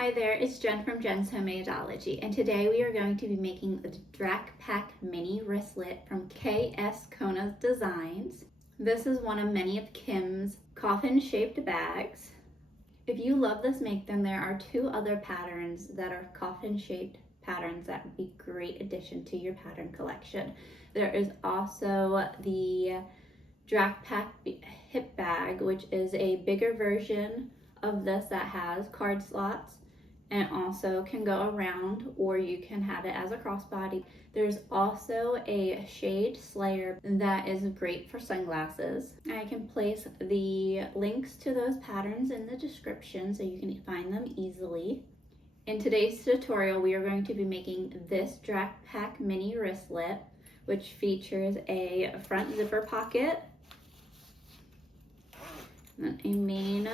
Hi there, it's Jen from Jen's Homemadeology, and today we are going to be making the Drac Pack Mini wristlet from K.Azcona Designs. This is one of many of Kim's coffin-shaped bags. If you love this make, then there are two other patterns that are coffin-shaped patterns that would be a great addition to your pattern collection. There is also the Drac Pack hip bag, which is a bigger version of this that has card slots and also can go around, or you can have it as a crossbody. There's also a shade slayer that is great for sunglasses. I can place the links to those patterns in the description so you can find them easily. In today's tutorial, we are going to be making this Drac Pack Mini wristlet, which features a front zipper pocket, and a main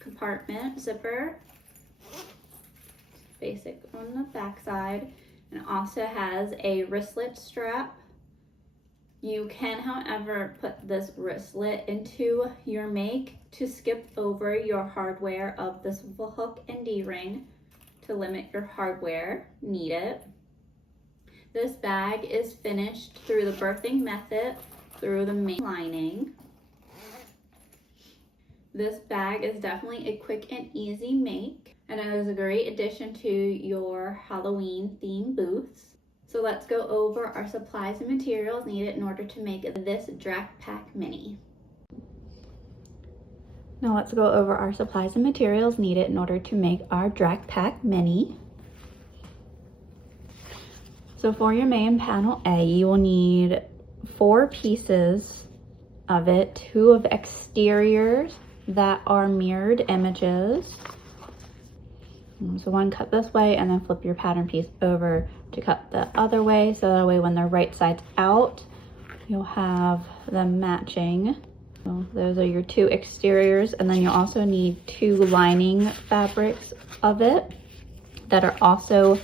compartment zipper, basic on the back side, and it also has a wristlet strap. You can, however, put this wristlet into your make to skip over your hardware of the swivel hook and D-ring to limit your hardware needed. This bag is finished through the birthing method through the main lining. This bag is definitely a quick and easy make, and it is a great addition to your Halloween themed booths. So let's go over our supplies and materials needed in order to make this Drac Pack Mini. Now let's go over our supplies and materials needed in order to make our Drac Pack Mini. So for your main panel A, you will need 4 pieces of it, 2 of exteriors that are mirrored images. So one cut this way and then flip your pattern piece over to cut the other way, so that way when the right side's out, you'll have them matching. So those are your 2 exteriors, and then you'll also need 2 lining fabrics of it that are also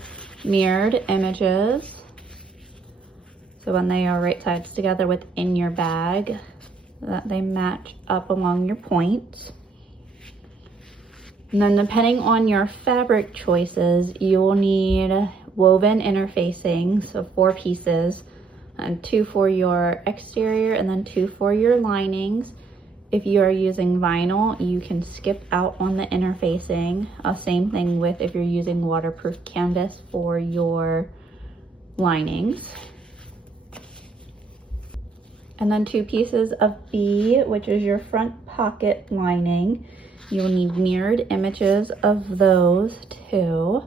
mirrored images. So when they are right sides together within your bag, that they match up along your points. And then depending on your fabric choices, you will need woven interfacing, so 4 pieces, and 2 for your exterior and then 2 for your linings. If you are using vinyl, you can skip out on the interfacing. Same thing with if you're using waterproof canvas for your linings. And then 2 pieces of B, which is your front pocket lining. You'll need mirrored images of those too.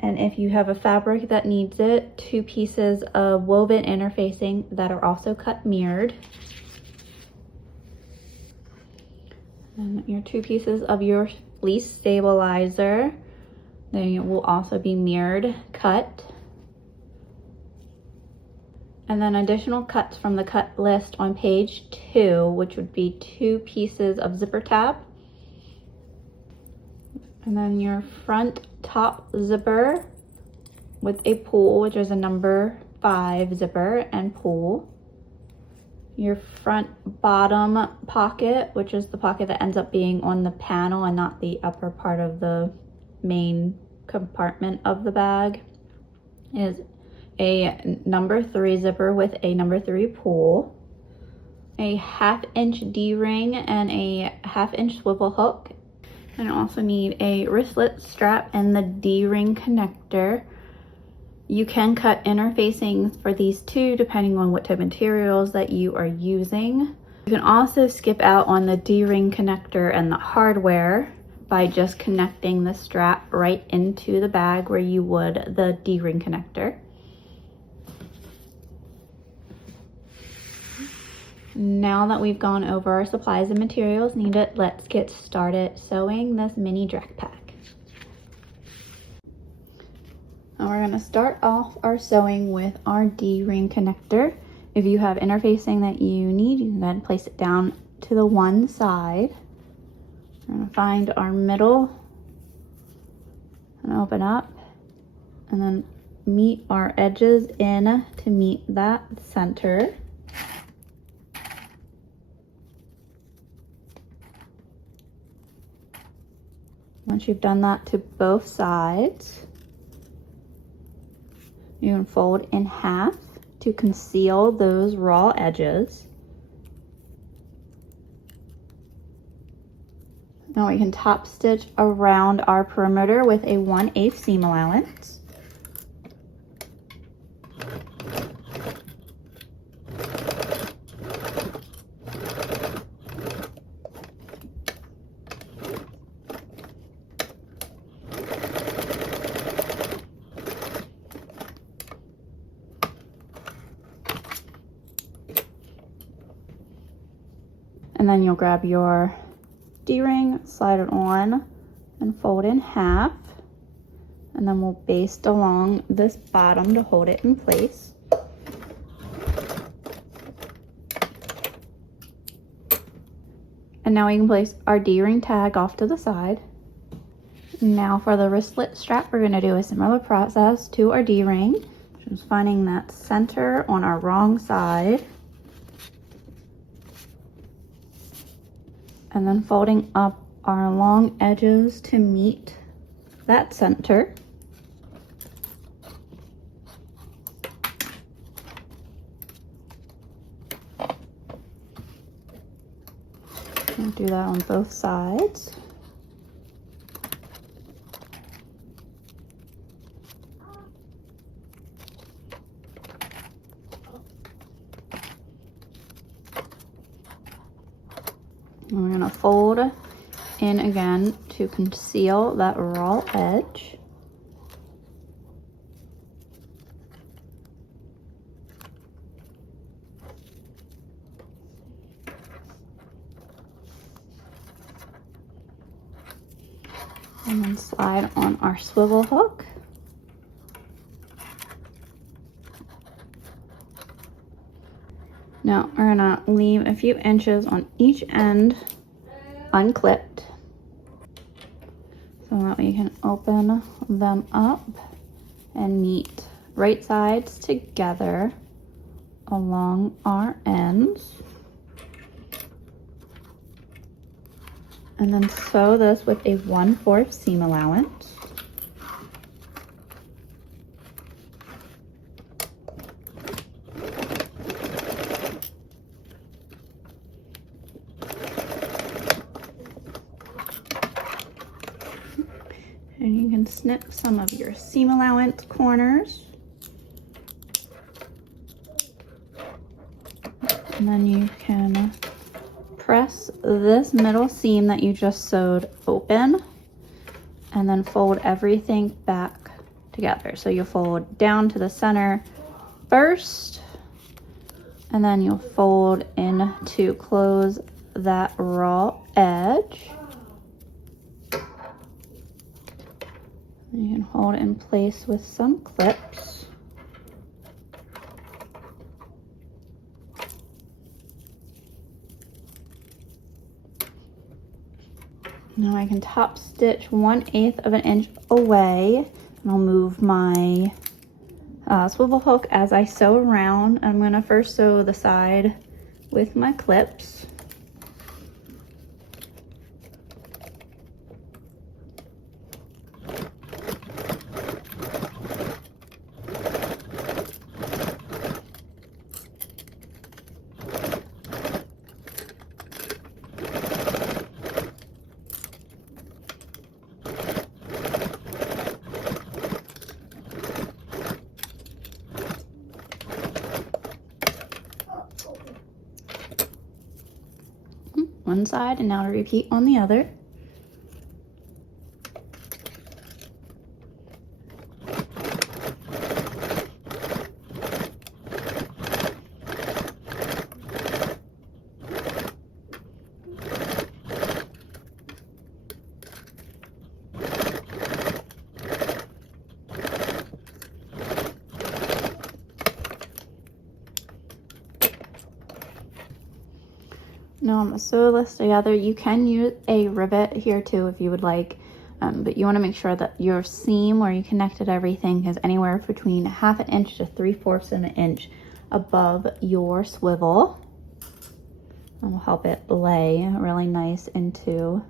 And if you have a fabric that needs it, 2 pieces of woven interfacing that are also cut mirrored. And your 2 pieces of your fleece stabilizer. They will also be mirrored cut. And then additional cuts from the cut list on page 2, which would be 2 pieces of zipper tab. And then your front top zipper with a pull, which is a number 5 zipper and pull. Your front bottom pocket, which is the pocket that ends up being on the panel and not the upper part of the main compartment of the bag, is a number 3 zipper with a number 3 pull, a 1/2 inch D-ring and a 1/2 inch swivel hook. And I also need a wristlet strap and the D-ring connector. You can cut interfacings for these 2 depending on what type of materials that you are using. You can also skip out on the D-ring connector and the hardware by just connecting the strap right into the bag where you would the D-ring connector. Now that we've gone over our supplies and materials needed, let's get started sewing this mini Drac Pack. Now we're going to start off our sewing with our D-ring connector. If you have interfacing that you need, you can then place it down to the one side. We're going to find our middle and open up, and then meet our edges in to meet that center. Once you've done that to both sides, you can fold in half to conceal those raw edges. Now we can top stitch around our perimeter with a 1/8 seam allowance. And then you'll grab your D-ring, slide it on, and fold in half. And then we'll baste along this bottom to hold it in place. And now we can place our D-ring tag off to the side. Now for the wristlet strap, we're gonna do a similar process to our D-ring. Just finding that center on our wrong side. And then folding up our long edges to meet that center. And do that on both sides. And we're gonna fold in again to conceal that raw edge. And then slide on our swivel hook. Now we're gonna leave a few inches on each end unclipped so that we can open them up and meet right sides together along our ends. And then sew this with a 1/4 seam allowance. And you can snip some of your seam allowance corners. And then you can press this middle seam that you just sewed open and then fold everything back together. So you fold down to the center first, and then you'll fold in to close that raw edge. You can hold it in place with some clips. Now I can top stitch 1/8 of an inch away, and I'll move my swivel hook as I sew around. I'm gonna first sew the side with my clips. One side, and now to repeat on the other. Now I'm gonna sew this together. You can use a rivet here too if you would like, but you want to make sure that your seam where you connected everything is anywhere between 1/2 inch to 3/4 of an inch above your swivel. And will help it lay really nice into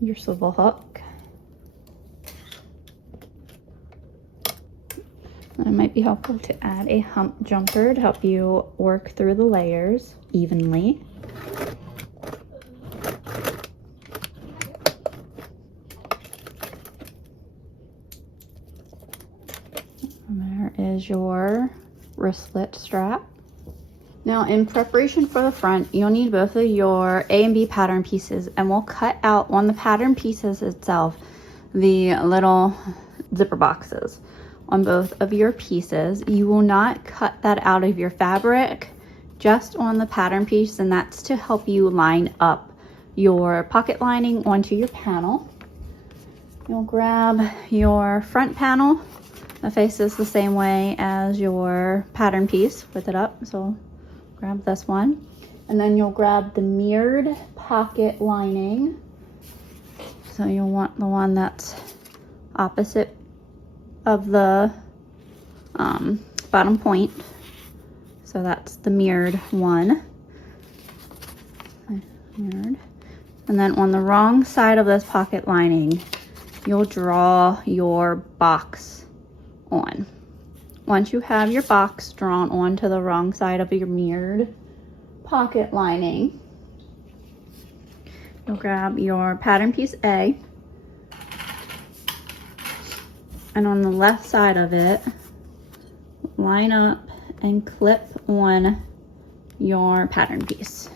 your swivel hook. It might be helpful to add a hump jumper to help you work through the layers evenly. And there is your wristlet strap. Now, in preparation for the front, you'll need both of your A and B pattern pieces, and we'll cut out on the pattern pieces itself the little zipper boxes on both of your pieces. You will not cut that out of your fabric, just on the pattern piece, and that's to help you line up your pocket lining onto your panel. You'll grab your front panel that faces the same way as your pattern piece with it up, so grab this one, and then you'll grab the mirrored pocket lining. So you'll want the one that's opposite of the bottom point. So that's the mirrored one. Mirrored. And then on the wrong side of this pocket lining, you'll draw your box on. Once you have your box drawn onto the wrong side of your mirrored pocket lining, you'll grab your pattern piece A, and on the left side of it, line up and clip on your pattern piece.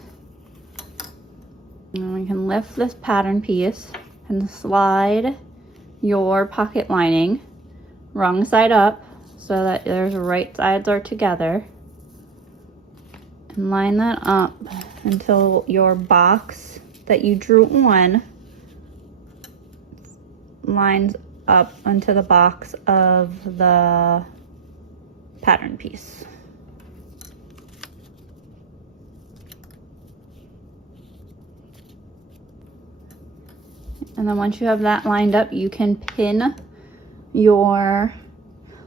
And we can lift this pattern piece and slide your pocket lining wrong side up so that their right sides are together, and line that up until your box that you drew on lines up onto the box of the pattern piece. And then once you have that lined up, you can pin your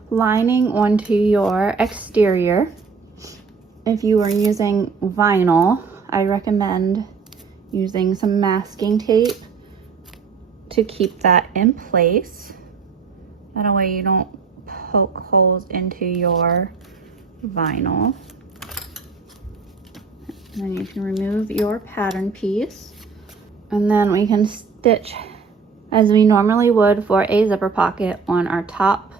lining onto your exterior. If you are using vinyl, I recommend using some masking tape to keep that in place. That way you don't poke holes into your vinyl. And then you can remove your pattern piece, and then we can stitch as we normally would for a zipper pocket on our top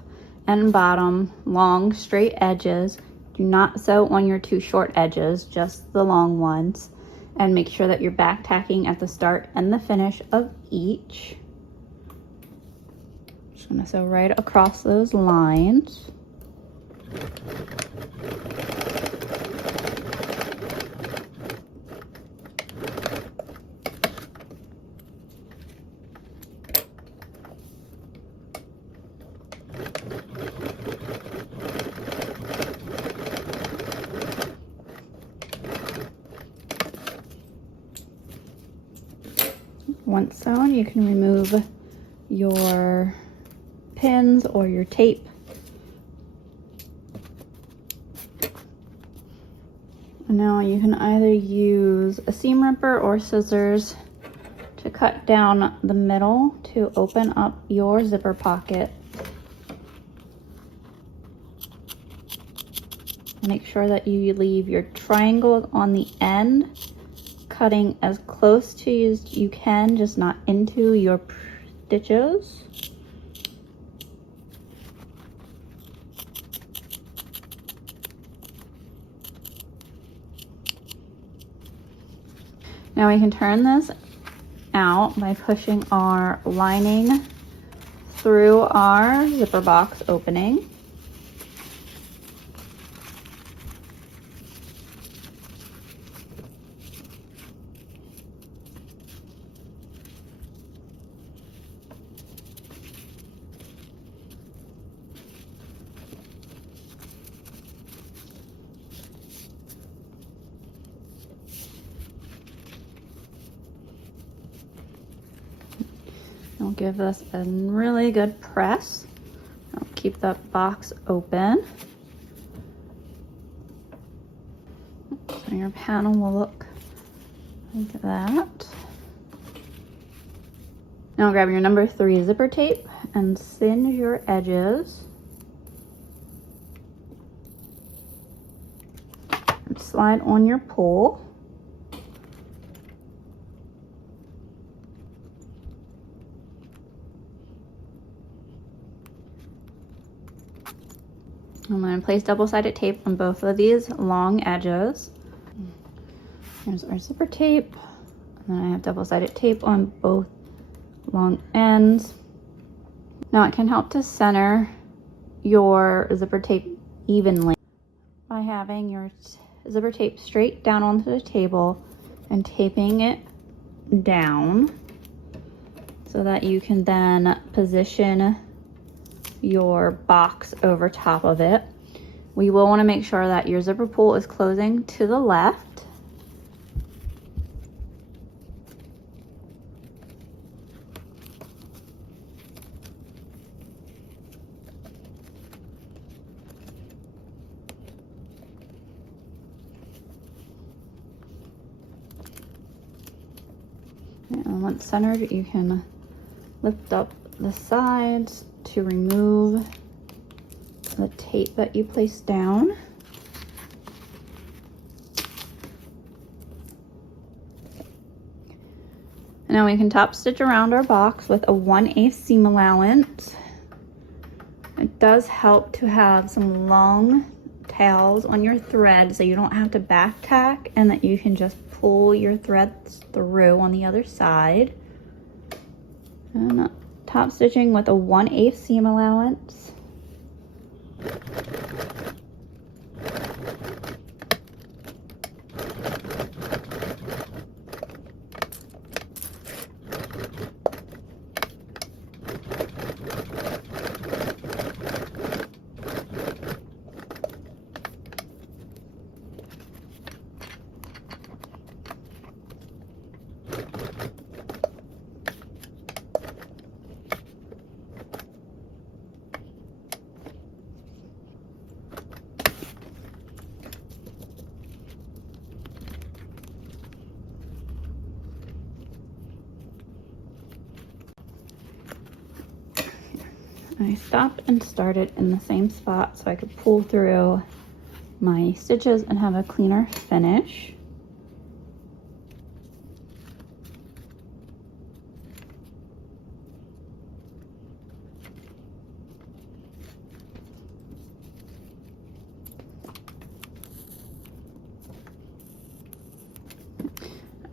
and bottom long straight edges. Do not sew on your two short edges, just the long ones, and make sure that you're back tacking at the start and the finish of each. Just gonna sew right across those lines. Once sewn, you can remove your pins or your tape. And now you can either use a seam ripper or scissors to cut down the middle to open up your zipper pocket. Make sure that you leave your triangles on the end, cutting as close to as you can, just not into your stitches. Now we can turn this out by pushing our lining through our zipper box opening. I'll give this a really good press. I'll keep that box open. So your panel will look like that. Now grab your number 3 zipper tape and singe your edges. slide on your pull. I'm going to place double-sided tape on both of these long edges. Here's our zipper tape. And then I have double-sided tape on both long ends. Now it can help to center your zipper tape evenly by having your zipper tape straight down onto the table and taping it down so that you can then position your box over top of it. We will want to make sure that your zipper pull is closing to the left. And once centered, you can lift up the sides to remove the tape that you placed down. And now we can top stitch around our box with a 1/8 seam allowance. It does help to have some long tails on your thread so you don't have to back tack, and that you can just pull your threads through on the other side. And top stitching with a 1/8 seam allowance. I stopped and started in the same spot so I could pull through my stitches and have a cleaner finish.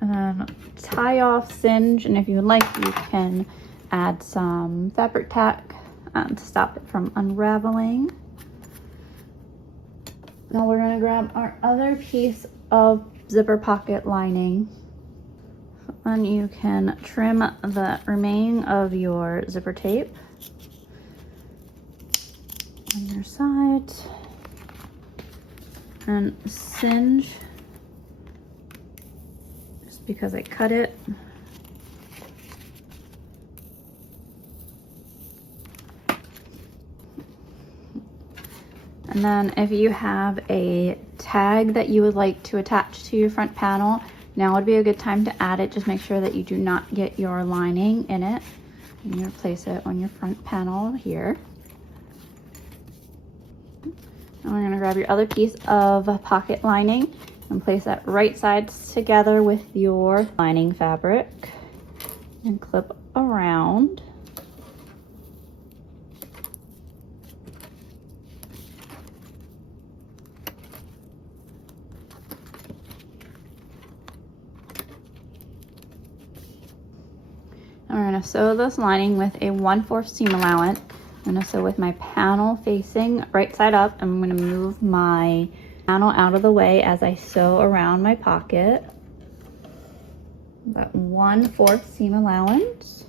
And then tie off, singe, and if you would like, you can add some fabric tack to stop it from unraveling. Now we're going to grab our other piece of zipper pocket lining. Then you can trim the remaining of your zipper tape on your side and singe just because I cut it. And then if you have a tag that you would like to attach to your front panel, now would be a good time to add it. Just make sure that you do not get your lining in it. And you place it on your front panel here. And we're gonna grab your other piece of pocket lining and place that right sides together with your lining fabric and clip around. And we're gonna sew this lining with a 1/4 seam allowance. I'm gonna sew with my panel facing right side up. I'm gonna move my panel out of the way as I sew around my pocket. That 1/4 seam allowance.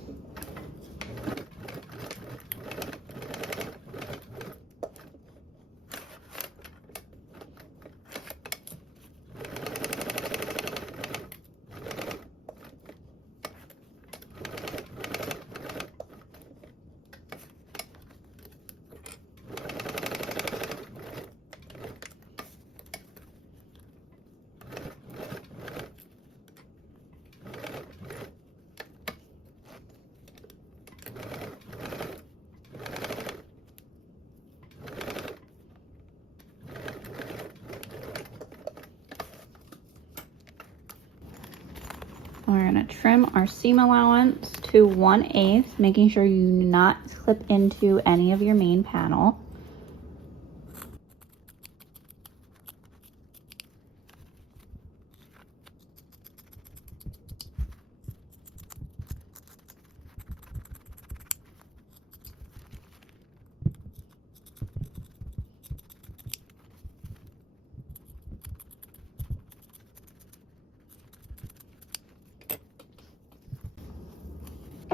We're gonna trim our seam allowance to 1/8, making sure you do not clip into any of your main panel.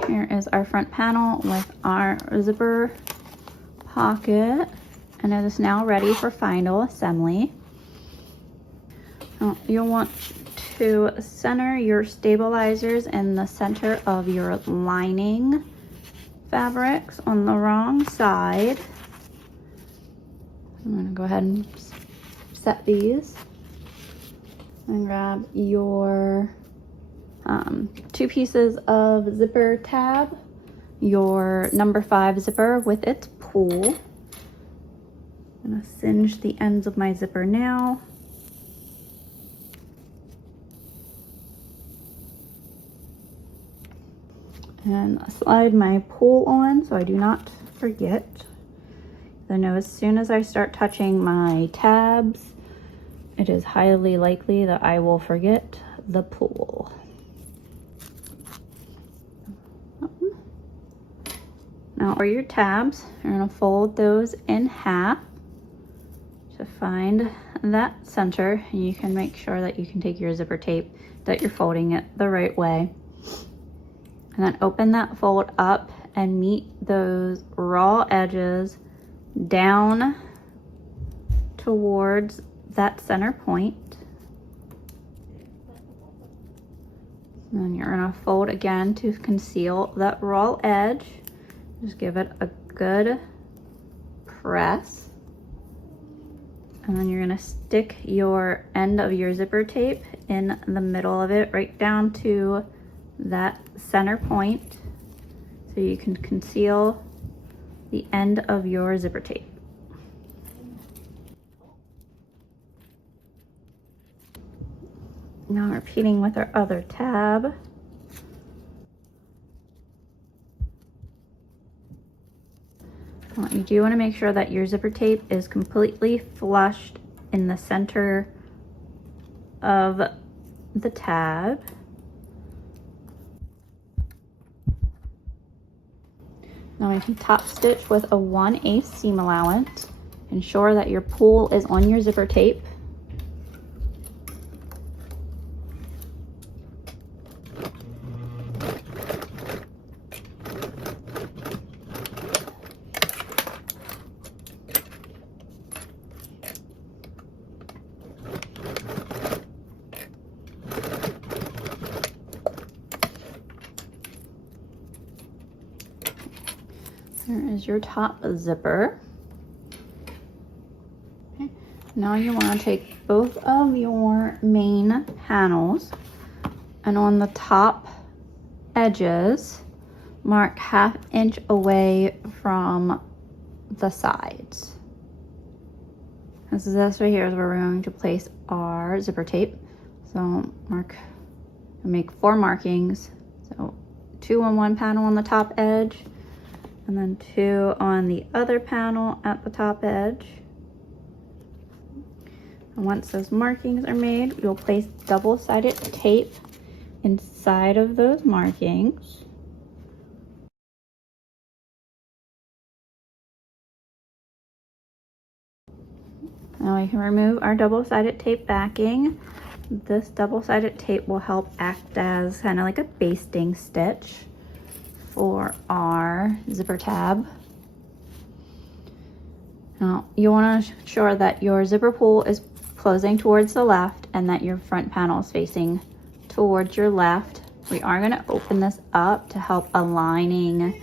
Here is our front panel with our zipper pocket, and it is now ready for final assembly. Now, you'll want to center your stabilizers in the center of your lining fabrics on the wrong side. I'm going to go ahead and set these and grab your 2 pieces of zipper tab, your number 5 zipper with its pull. I'm gonna singe the ends of my zipper now. And slide my pull on so I do not forget. I know as soon as I start touching my tabs, it is highly likely that I will forget the pull. Now for your tabs, you're gonna fold those in half to find that center, and you can make sure that you can take your zipper tape, that you're folding it the right way. And then open that fold up and meet those raw edges down towards that center point. And then you're gonna fold again to conceal that raw edge. Just give it a good press. And then you're gonna stick your end of your zipper tape in the middle of it, right down to that center point, so you can conceal the end of your zipper tape. Now repeating with our other tab. You do want to make sure that your zipper tape is completely flushed in the center of the tab. Now if you top stitch with a 1/8 seam allowance, ensure that your pull is on your zipper tape. There is your top zipper. Okay. Now you want to take both of your main panels, and on the top edges, mark 1/2 inch away from the sides. This right here is where we're going to place our zipper tape. So make 4 markings. So 2 on one panel on the top edge, and then 2 on the other panel at the top edge. And once those markings are made, you'll place double-sided tape inside of those markings. Now we can remove our double-sided tape backing. This double-sided tape will help act as kind of like a basting stitch for our zipper tab. Now you want to ensure that your zipper pull is closing towards the left and that your front panel is facing towards your left. We are going to open this up to help aligning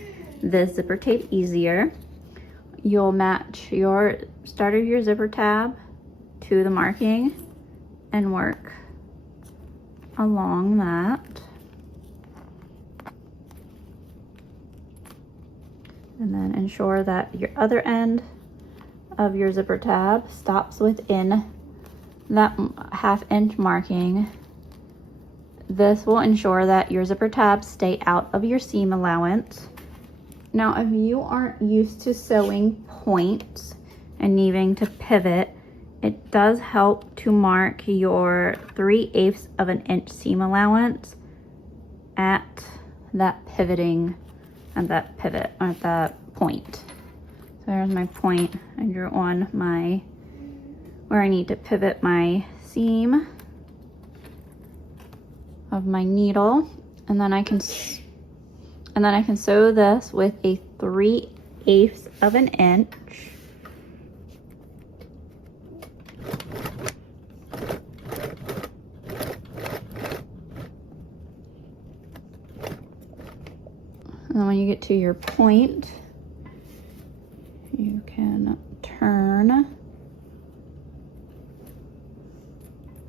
the zipper tape easier. You'll match your start of your zipper tab to the marking and work along that. And then ensure that your other end of your zipper tab stops within that 1/2 inch marking This will ensure that your zipper tabs stay out of your seam allowance. Now, if you aren't used to sewing points and needing to pivot, it does help to mark your 3/8 of an inch seam allowance at that pivoting, at that pivot, at that point. So there's my point. I drew on my, where I need to pivot my seam of my needle, and then I can sew this with a 3/8 of an inch. And then when you get to your point, you can turn.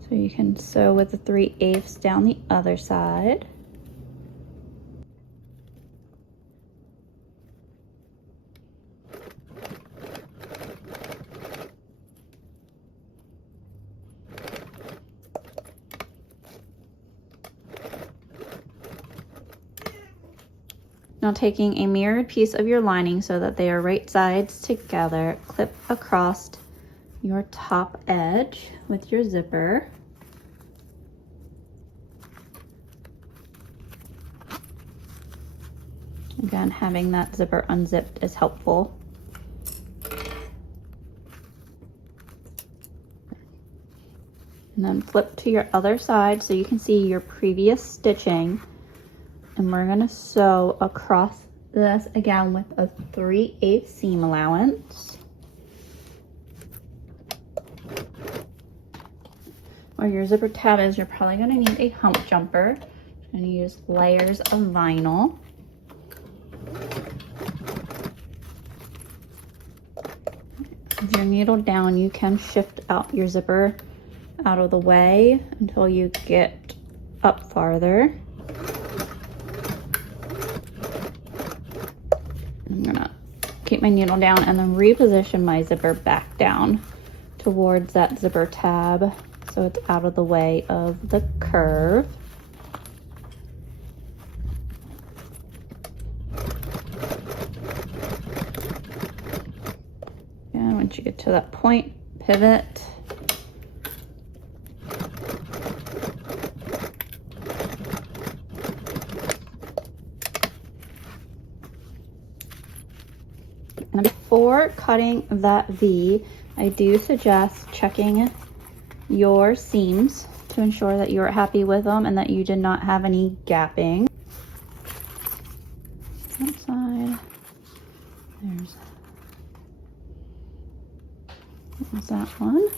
So you can sew with the 3/8 down the other side. Now, taking a mirrored piece of your lining so that they are right sides together, clip across your top edge with your zipper. Again, having that zipper unzipped is helpful. And then flip to your other side so you can see your previous stitching. And we're gonna sew across this again with a 3/8 seam allowance. Where your zipper tab is, you're probably gonna need a hump jumper. I'm gonna use layers of vinyl. With your needle down, you can shift out your zipper out of the way until you get up farther. I'm gonna keep my needle down and then reposition my zipper back down towards that zipper tab so it's out of the way of the curve. And once you get to that point, pivot. And before cutting that V, I do suggest checking your seams to ensure that you're happy with them and that you did not have any gapping. Outside, there's that one.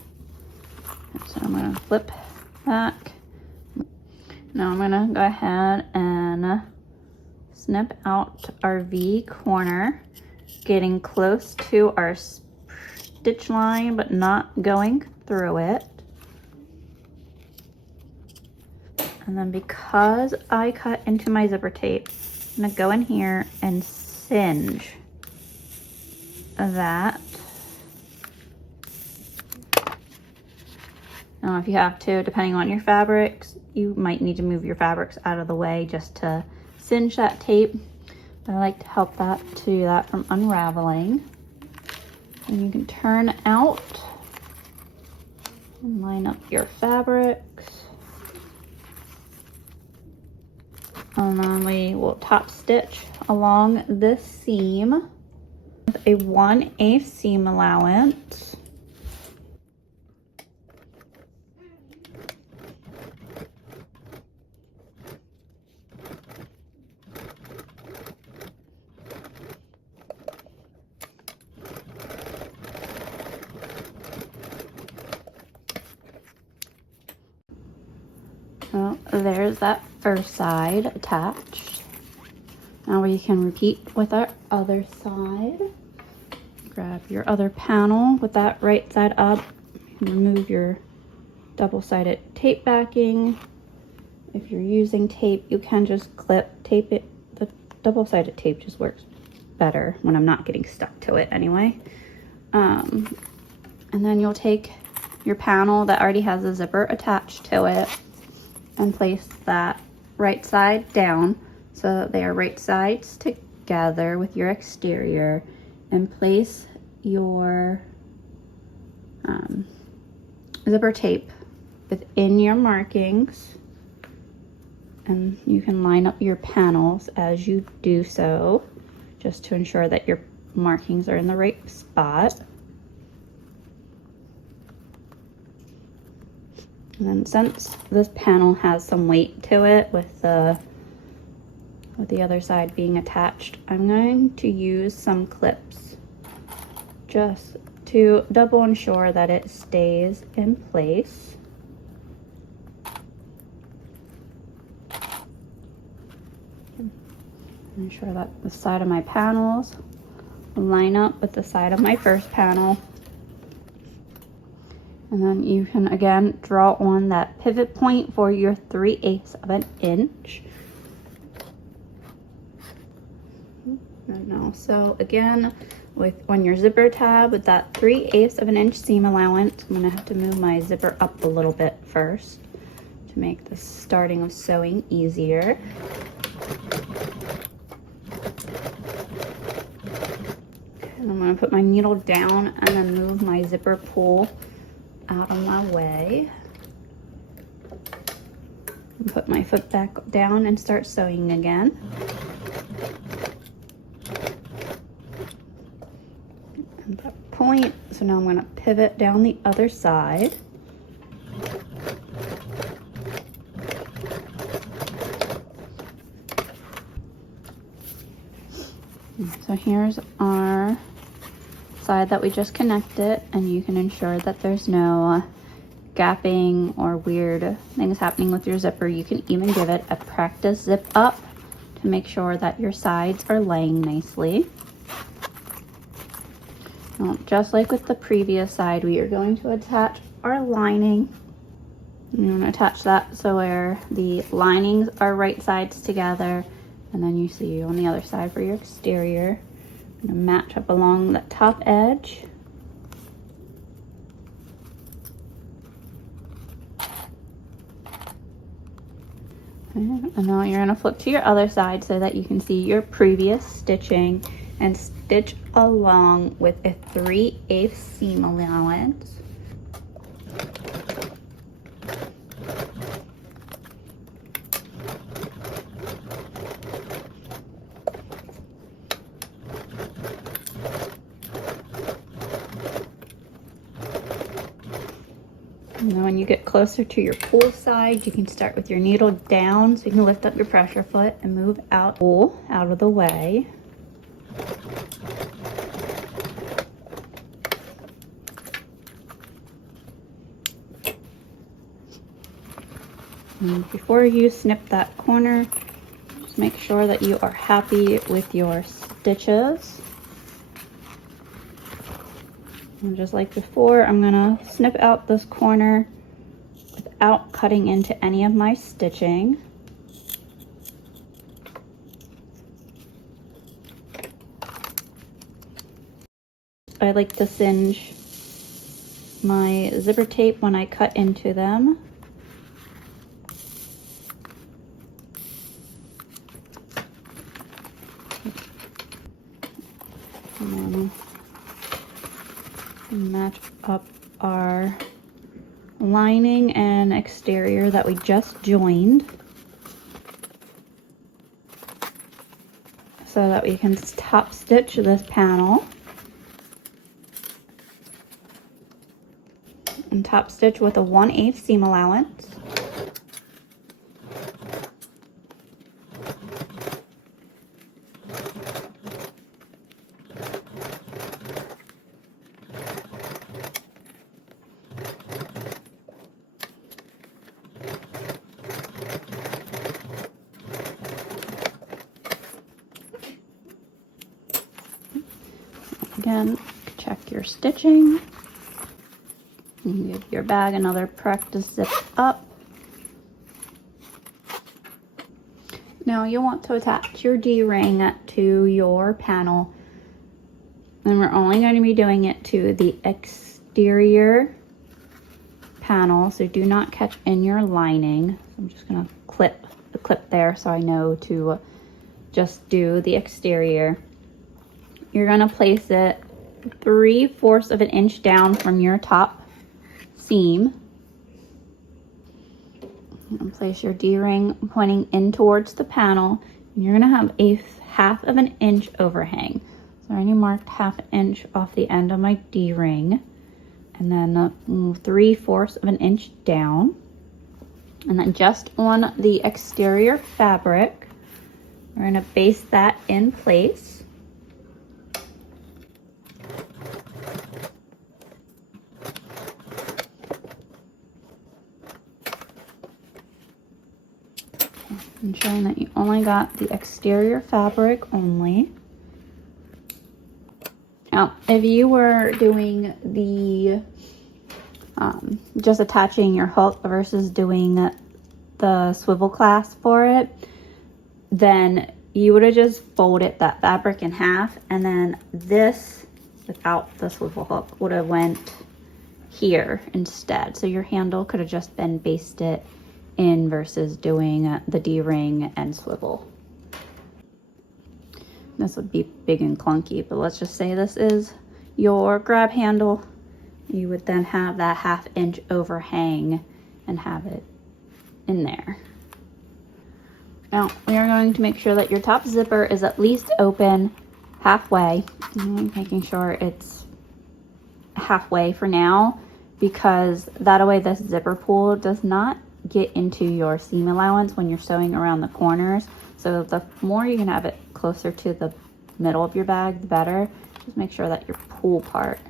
So I'm gonna flip back. Now I'm gonna go ahead and snip out our V corner, getting close to our stitch line but not going through it. And then because I cut into my zipper tape, I'm gonna go in here and singe that. Now if you have to, depending on your fabrics, you might need to move your fabrics out of the way just to singe that tape. But I like to help that to do that from unraveling. And you can turn out and line up your fabrics. And then we will top stitch along this seam with a 1/8 seam allowance. Well, there's that first side attached. Now we can repeat with our other side. Grab your other panel with that right side up. Remove your double-sided tape backing. If you're using tape, you can just clip tape it. The double-sided tape just works better when I'm not getting stuck to it anyway. And then you'll take your panel that already has a zipper attached to it. and place that right side down so that they are right sides together with your exterior, and place your zipper tape within your markings, and you can line up your panels as you do so, just to ensure that your markings are in the right spot. And then since this panel has some weight to it with the other side being attached, I'm going to use some clips just to double ensure that it stays in place. Ensure that the side of my panels line up with the side of my first panel. And then you can again draw on that pivot point for your 3/8 of an inch. So again, on your zipper tab with that 3/8 of an inch seam allowance, I'm gonna have to move my zipper up a little bit first to make the starting of sewing easier. And I'm gonna put my needle down and then move my zipper pull out of my way. And put my foot back down and start sewing again. And that point, so now I'm going to pivot down the other side. So here's our side that we just connected, and you can ensure that there's no gapping or weird things happening with your zipper. You can even give it a practice zip up to make sure that your sides are laying nicely. Now, just like with the previous side, we are going to attach our lining. I'm going to attach that so where the linings are right sides together, and then you see on the other side for your exterior. I'm going to match up along the top edge. And now you're going to flip to your other side so that you can see your previous stitching and stitch along with a 3/8 seam allowance. And then when you get closer to your pull side, you can start with your needle down so you can lift up your pressure foot and move out, pull out of the way. And before you snip that corner, just make sure that you are happy with your stitches. And just like before, I'm gonna snip out this corner without cutting into any of my stitching. I like to singe my zipper tape when I cut into them. And then match up our lining and exterior that we just joined so that we can top stitch this panel and top stitch with a 1/8 seam allowance. Again, check your stitching. And give your bag another practice zip up. Now you want to attach your D-ring to your panel, and we're only going to be doing it to the exterior panel, so do not catch in your lining. I'm just gonna clip the clip there so I know to just do the exterior. You're gonna place it 3/4 of an inch down from your top seam. And place your D-ring pointing in towards the panel. And you're gonna have a 1/2 of an inch overhang. So I already marked 1/2 inch off the end of my D-ring. And then 3/4 of an inch down. And then just on the exterior fabric, we're gonna base that in place. Ensuring that you only got the exterior fabric only. Now, if you were doing the just attaching your hook versus doing the swivel clasp for it, then you would have just folded that fabric in half, and then this, without the swivel hook, would have went here instead. So your handle could have just been basted in versus doing the D-ring and swivel. This would be big and clunky, but let's just say this is your grab handle. You would then have that 1/2 inch overhang and have it in there. Now we are going to make sure that your top zipper is at least open halfway. Making sure it's halfway for now, because that way this zipper pull does not get into your seam allowance when you're sewing around the corners. So the more you can have it closer to the middle of your bag, the better. Just make sure that your pull part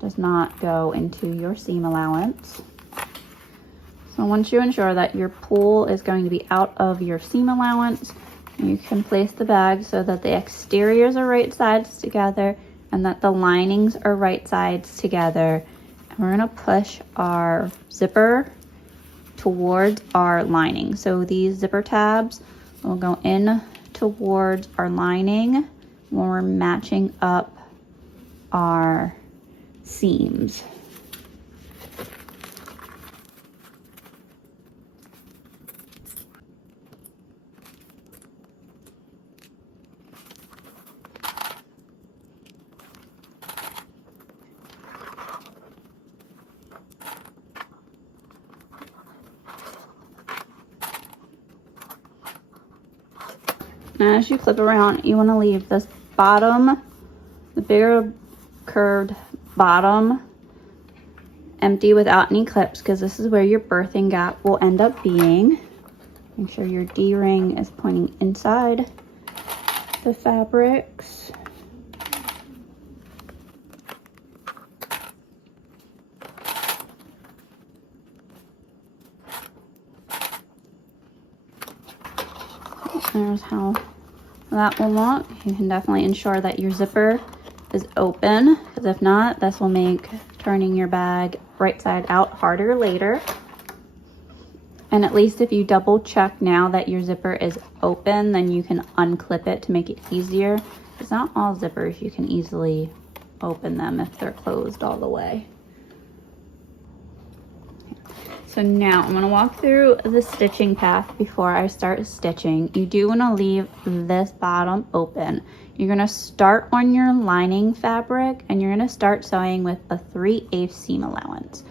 does not go into your seam allowance. So once you ensure that your pull is going to be out of your seam allowance, you can place the bag so that the exteriors are right sides together and that the linings are right sides together. And we're gonna push our zipper towards our lining. So these zipper tabs will go in towards our lining when we're matching up our seams. Now as you clip around, you want to leave this bottom, the bigger curved bottom, empty without any clips, because this is where your birthing gap will end up being. Make sure your D-ring is pointing inside the fabrics. There's how that will look. You can definitely ensure that your zipper is open, because if not, this will make turning your bag right side out harder later. And at least if you double check now that your zipper is open, then you can unclip it to make it easier. It's not all zippers you can easily open them if they're closed all the way. So now I'm going to walk through the stitching path before I start stitching. You do want to leave this bottom open. You're going to start on your lining fabric and you're going to start sewing with a 3/8 seam allowance.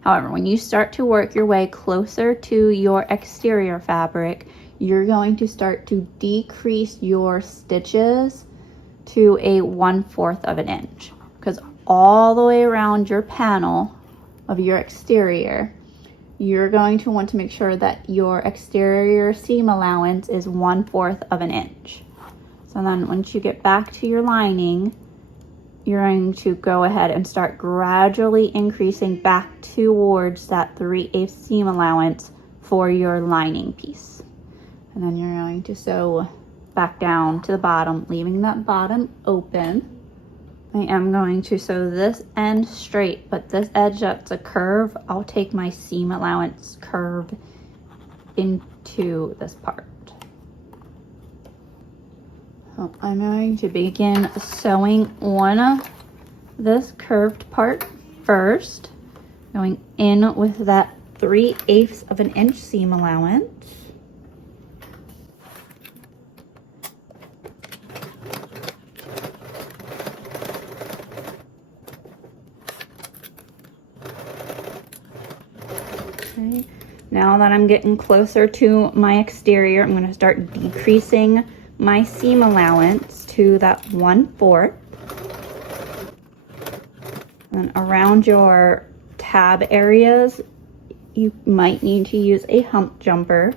However, when you start to work your way closer to your exterior fabric, you're going to start to decrease your stitches to a 1/4 of an inch, because all the way around your panel of your exterior, you're going to want to make sure that your exterior seam allowance is 1/4 of an inch. So then once you get back to your lining, you're going to go ahead and start gradually increasing back towards that 3/8 seam allowance for your lining piece. And then you're going to sew back down to the bottom, leaving that bottom open. I am going to sew this end straight, but this edge that's a curve, I'll take my seam allowance curve into this part. So I'm going to begin sewing on this curved part first, going in with that 3/8 of an inch seam allowance. Okay. Now that I'm getting closer to my exterior, I'm going to start decreasing my seam allowance to that 1/4. And around your tab areas, you might need to use a hump jumper.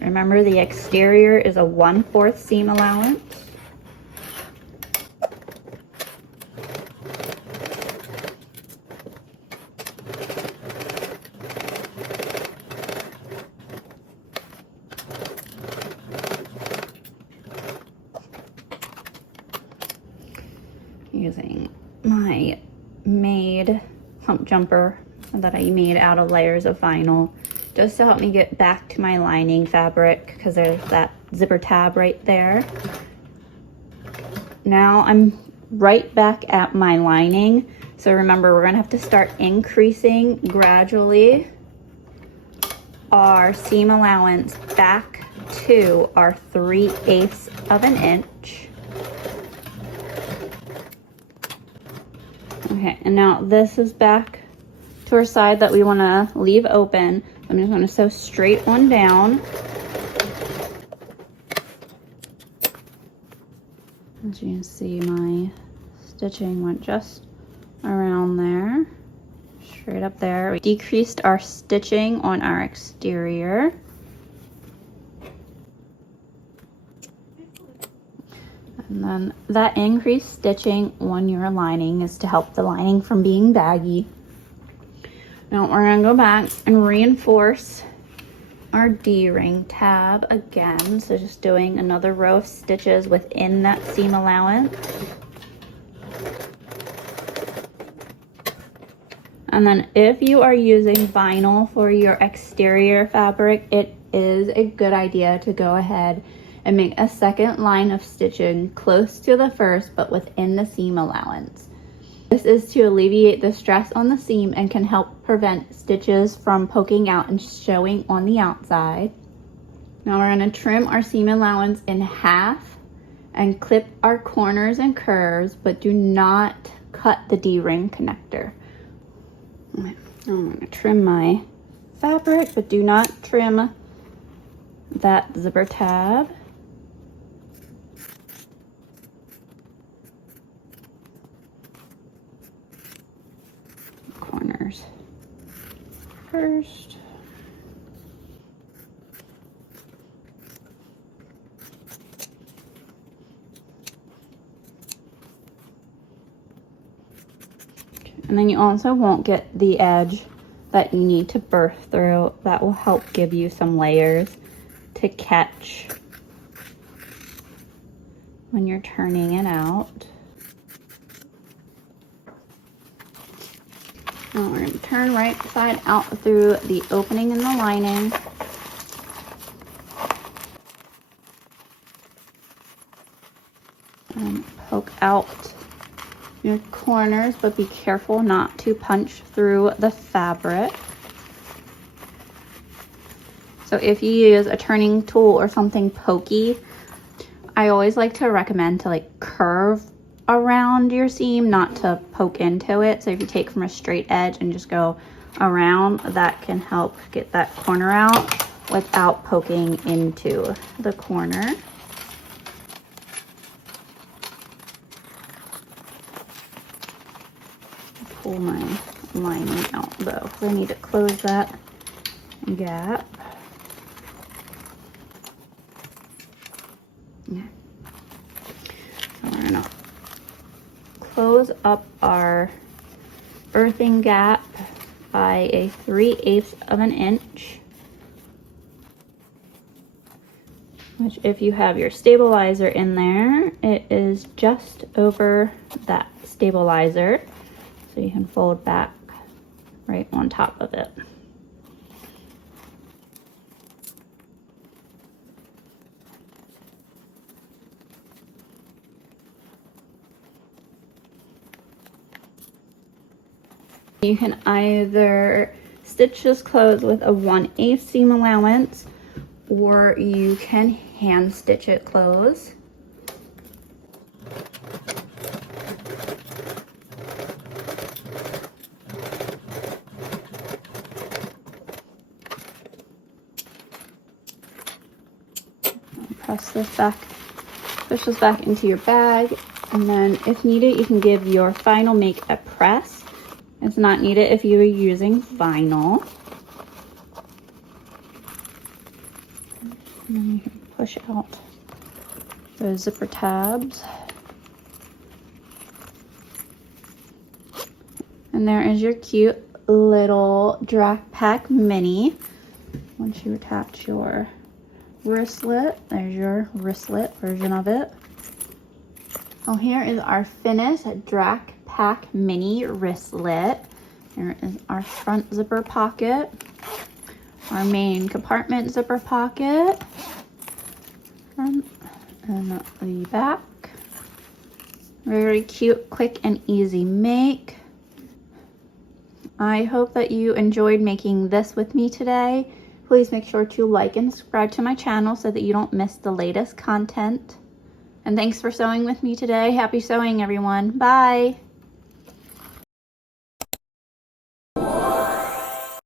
Remember, the exterior is a 1/4 seam allowance. Using my made hump jumper that I made out of layers of vinyl just to help me get back to my lining fabric, because there's that zipper tab right there. Now I'm right back at my lining, so remember, we're gonna have to start increasing gradually our seam allowance back to our 3/8 of an inch. Okay, and now this is back to our side that we want to leave open. I'm just going to sew straight on down. As you can see, my stitching went just around there, straight up there. We decreased our stitching on our exterior. And then that increased stitching on your lining is to help the lining from being baggy. Now we're going to go back and reinforce our D-ring tab again. So just doing another row of stitches within that seam allowance. And then if you are using vinyl for your exterior fabric, it is a good idea to go ahead and make a second line of stitching close to the first, but within the seam allowance. This is to alleviate the stress on the seam and can help prevent stitches from poking out and showing on the outside. Now we're going to trim our seam allowance in half and clip our corners and curves, but do not cut the D-ring connector. Okay. I'm going to trim my fabric, but do not trim that zipper tab. Corners first. And then you also won't get the edge that you need to birth through. That will help give you some layers to catch when you're turning it out. Now we're going to turn right side out through the opening in the lining. And poke out your corners, but be careful not to punch through the fabric. So if you use a turning tool or something pokey, I always like to recommend to like curve around your seam, not to poke into it. So if you take from a straight edge and just go around, that can help get that corner out without poking into the corner. Pull my lining out though, because I need to close that gap. Okay. So we're gonna close up our earthing gap by a 3/8 of an inch, which if you have your stabilizer in there, it is just over that stabilizer, so you can fold back right on top of it. You can either stitch this closed with a 1/8 seam allowance, or you can hand stitch it closed. Press this back, push this back into your bag, and then if needed, you can give your final make a press. It's not needed if you are using vinyl. And then you can push out those zipper tabs. And there is your cute little Drac Pack Mini. Once you attach your wristlet, there's your wristlet version of it. Oh, here is our finished Drac Pack Mini wristlet. Here is our front zipper pocket, our main compartment zipper pocket, and the back. Very cute, quick, and easy make. I hope that you enjoyed making this with me today. Please make sure to like and subscribe to my channel so that you don't miss the latest content. And thanks for sewing with me today. Happy sewing, everyone. Bye.